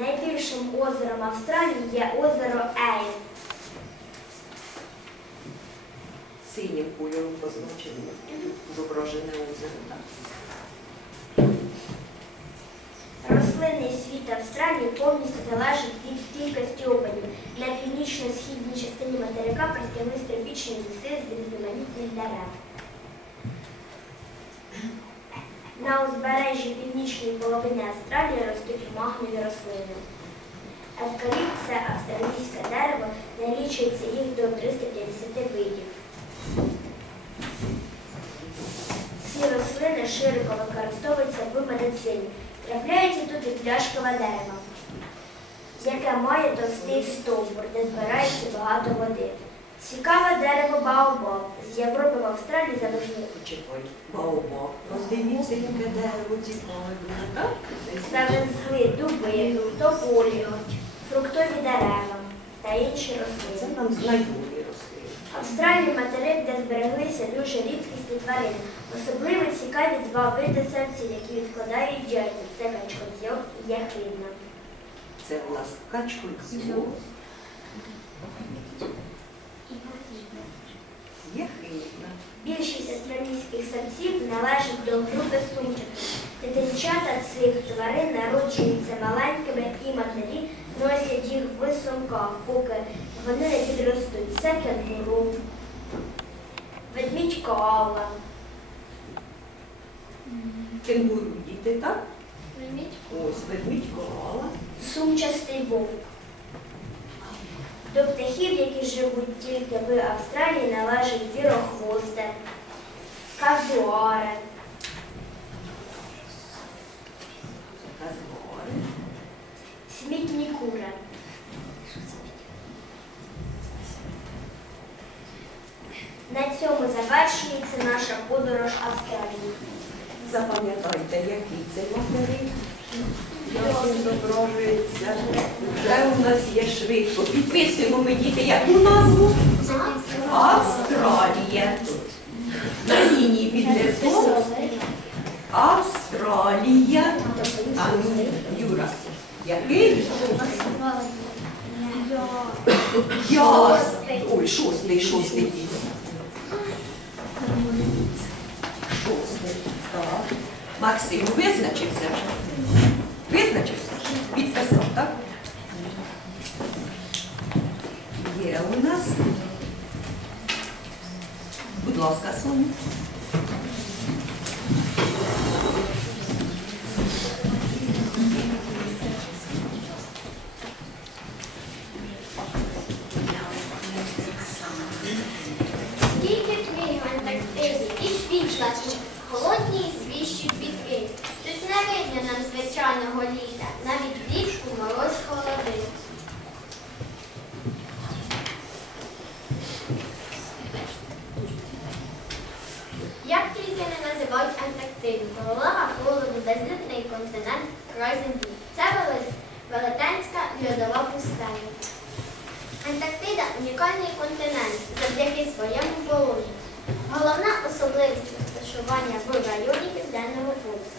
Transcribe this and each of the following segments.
Найбільшим озером Австралії є озеро Ейн. Синім кольором позначено зображене озеро. Рослинний світ Австралії повністю залежить від кількості опадів. На північно-східній частині материка простягли тропічні ліси з різноманітних дерев. На узбережжі північної половини Австралії ростуть магнові рослини. Евкаліпт – це австралійське дерево, налічується їх до 350 видів. Ці рослини широко використовуються в медицині. Трапляється тут і пляшкове дерево, яке має товстий стовбур, де збирається багато води. Цікаве дерево Баобаб. З Європи в Австралії завезли, Почекай. Баобаб. Роздивіться, яке дерево цікаве дуже, так? завезли дуби, тополі, фруктові дерева та інші Це рослини. нам знайомі рослини. Австралії материк, де збереглися дуже рідкісні тварини. Особливо цікаві два види самців, які відкладають яйця. Це качкодзьоб і яхидна. Це у нас качкульцю. Є хибна. Більшість австралійських самців належать до групи сумчатих. Дитинчата цих тварин народжуються маленькими і матері носять їх в сумках, поки вони не підростуть. Це кенгуру, ведмідь коала, Кенгуру діти, так? Ось ведмідь коала. сумчастий вовк. До птахів, які живуть тільки в Австралії, належать вірохвосте, казуари, смітні кури. На цьому завершується наша подорож Австралії. Запам'ятайте, який це материк, Вже у нас є швидко. Підписуємо ми діти яку назву? Австралія. На лінії піднесемо. Австралія. А Юра, який? Я. Ой, шостий, шостий. Шостий. Так. Максим, визначився вже? Визначився? Підписав, так? Є у нас. Будь ласка, Соня. Скільки книг в Антарктиді і світла, холодні і свіжі квітки. Тут нам звичайного літа, навіть влітку мороз холодить. Як тільки не називають Антарктиду, голова холоду, безлюдний континент, край землі. Це велетенська льодова пустеля. Антарктида унікальний континент завдяки своєму положенню. Головна особливість розташування в районі Південного полюса.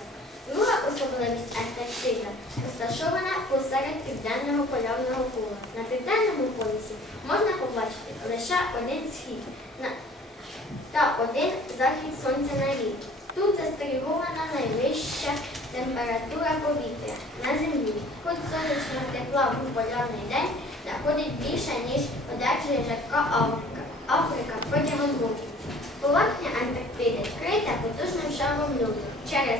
Друга особливість Антарктида розташована посеред південного полярного кола. На південному полюсі можна побачити лише один схід та один захід сонця на рік. Тут застерігована найвища температура повітря на землі. Хоч сонячного тепла в полярний день заходить більше, ніж одержує жарка Африка, Африка протягом року. Поверхня Антарктиди вкрита потужним шаром льоду, через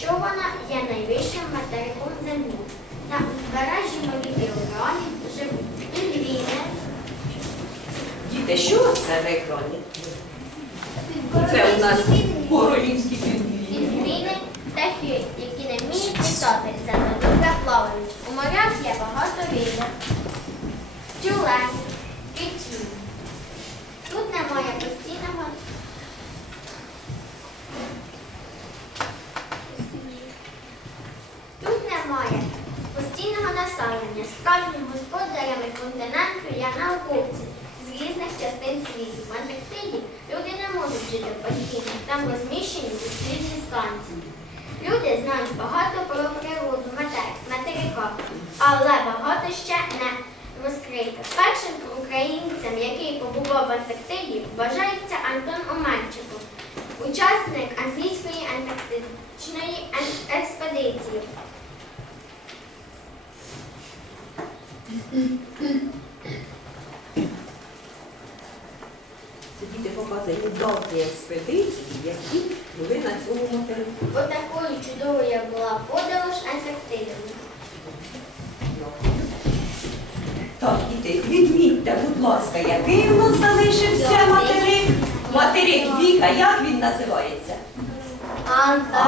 що вона є найвищим материком Землі. На узбережжі морів і океанів живуть пінгвіни, Діти, що це на екрані? Це у нас королівські пінгвіни. пінгвіни, птахи, які не вміють літати, зато добре плавають. У морях є багато рибок, тюлень, знають багато про природу материка, але багато ще не розкрито. Першим українцем, який побував в Антарктиді, вважається Антон Оманчиков, учасник англійської антарктичної експедиції. Дати експедиції, які були на цьому материку. Отакою чудовою була подорож Антарктидою. Так, діти, відмітьте, будь ласка, який у нас залишився материк? Материк Віка, як він називається?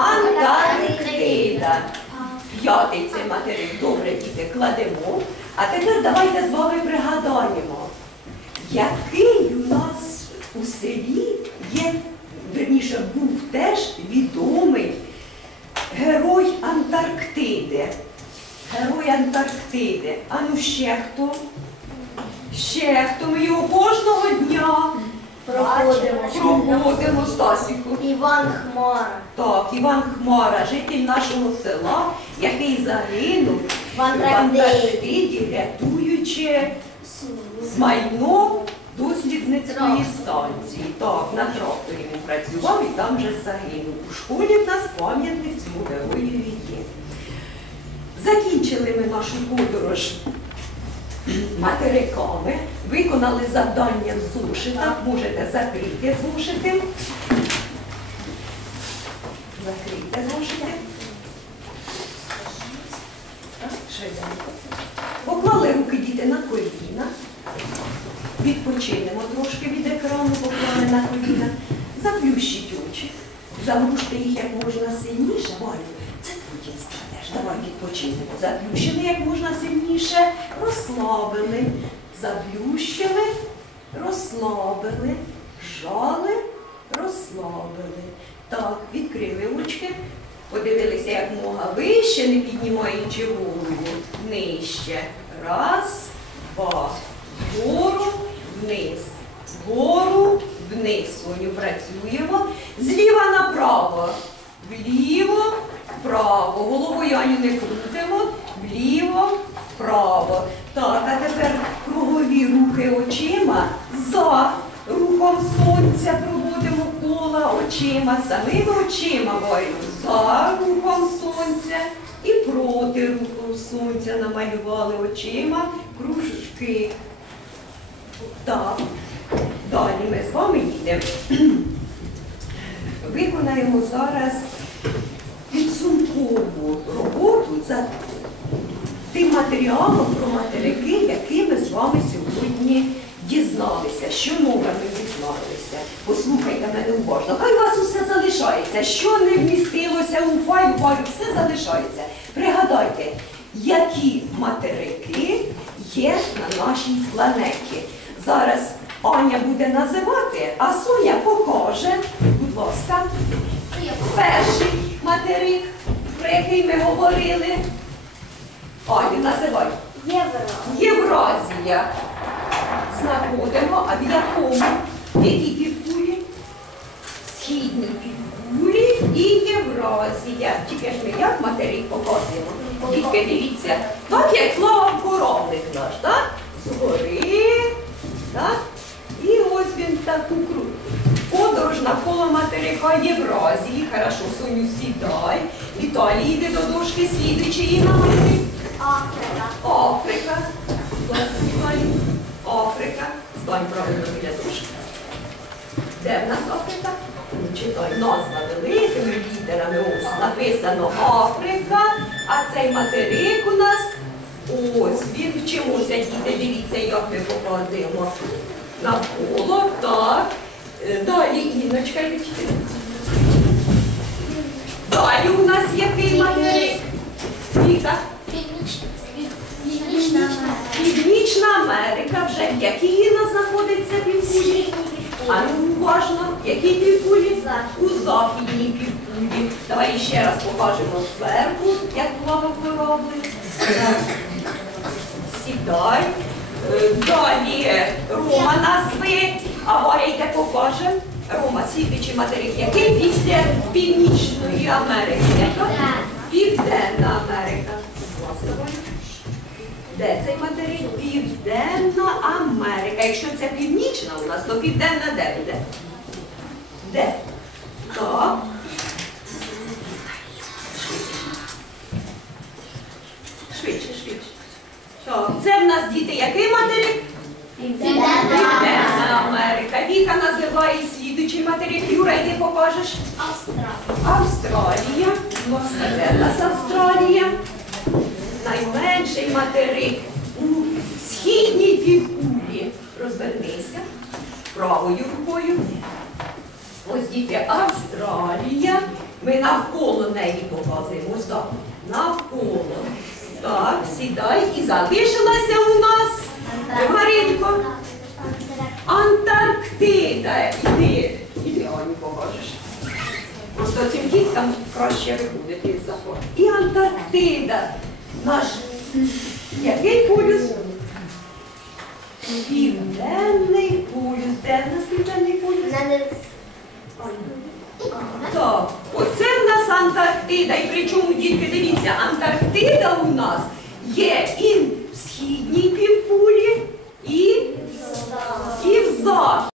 Антарктида. П'ятий цей материк. Добре, діти, кладемо. А тепер давайте з вами пригадаємо, який у нас у селі є, верніше, був теж відомий герой Антарктиди. Герой Антарктиди. А ну ще хто? Ще хто? Ми його кожного дня Проходимо. проходимо Стасіку. Іван Хмара. Так, Іван Хмара, житель нашого села, який загинув В Антарктиді. Рятуючи майно дослідницької станції. Так, на тракторі він працював і там же загинув. У школі в нас пам'ятник цьому героєві є. Закінчили ми нашу подорож материками, виконали завдання в зошитах, можете закрити зошити. Закрийте зошити. Поклали руки діти на коліна. Відпочинемо трошки від екрану, поклали на коліна. Заплющіть очі. Замружте їх як можна сильніше. Валю, це потім складеш. Давай відпочинемо. Заплющили як можна сильніше. Розслабили. Заплющили, розслабили, жали, розслабили. Так, відкрили очки, подивилися як мога вище, не піднімаючи голову. Нижче. Раз, два. Вгору, вниз. Вгору, вниз. Соню працюємо. Зліва направо. Вліво, вправо. Головою Аню не крутимо. Вліво, вправо. Так, а тепер кругові рухи очима за рухом сонця проводимо кола очима, самими очима Варю, за рухом сонця і проти руху сонця намалювали очима кружки. Так, далі ми їдемо. Виконаємо зараз підсумкову роботу за тим матеріалом про материки, які ми з вами сьогодні дізналися. Що нове ми дізналися? Послухайте мене уважно. Хай у вас усе залишається. Що не вмістилося у файл, файл, все залишається. Пригадайте, які материки є на нашій планеті. Зараз Аня буде називати, а Соня покаже, будь ласка, перший материк, про який ми говорили. Аню, називай. Євразія. Знаходимо, а в якому? В якій півкулі? Східній півкулі і Євразія. Тільки ж ми як материк показуємо. Тільки дивіться, так як плавав кораблик наш, так? Згори, так? Таку круту. Подорож навколо материка Євразії. Хорошо, Соню, сідай. Віталій йде до дошки слідуючої материк. Африка. Африка. Власне, Африка. Стань правильно біля дошки. Де в нас Африка? Читай, назва великими літерами. Ось написано Африка, а цей материк у нас ось він вчимося, діти, дивіться, як ми показуємо. Навколо, так. Е, Далі Іночка відчити. Далі у нас який материк? Віка. Північна Північна Америка вже в якій у нас знаходиться півкулі? А ну уважно, які півкулі? У західній півкулі. Давай ще раз покажемо зверху, як плавав кораблик. Сідай. Далі Рома назви, а Варя йде покаже. Рома, слідуючий материк, який після Північної Америки? Південна Америка. Де цей материк? Південна Америка. Якщо це північна у нас, то південна де буде? Де? Так. Швидше, швидше. Так, це в нас діти який материк? Південна Америка. Віка називає слідучий материк. Юра, йди покажеш. Австралія. Австралія. Де в нас Австралія? Найменший материк у східній півкулі. Розвернися правою рукою. Ось діти, Австралія. Ми навколо неї показуємо. Ось так. Навколо. Так, сідай. І залишилася у нас Маринко. Антарктида. Іди, іди, Ані, покажеш. Просто цим діткам краще виходити із закону. І Антарктида. Наш який полюс? Південний полюс. Де в нас південний полюс? Так, оце нас Антарктида. І при чому, дітки, дивіться, Антарктида у нас є і в східній півкулі, і, і в західній.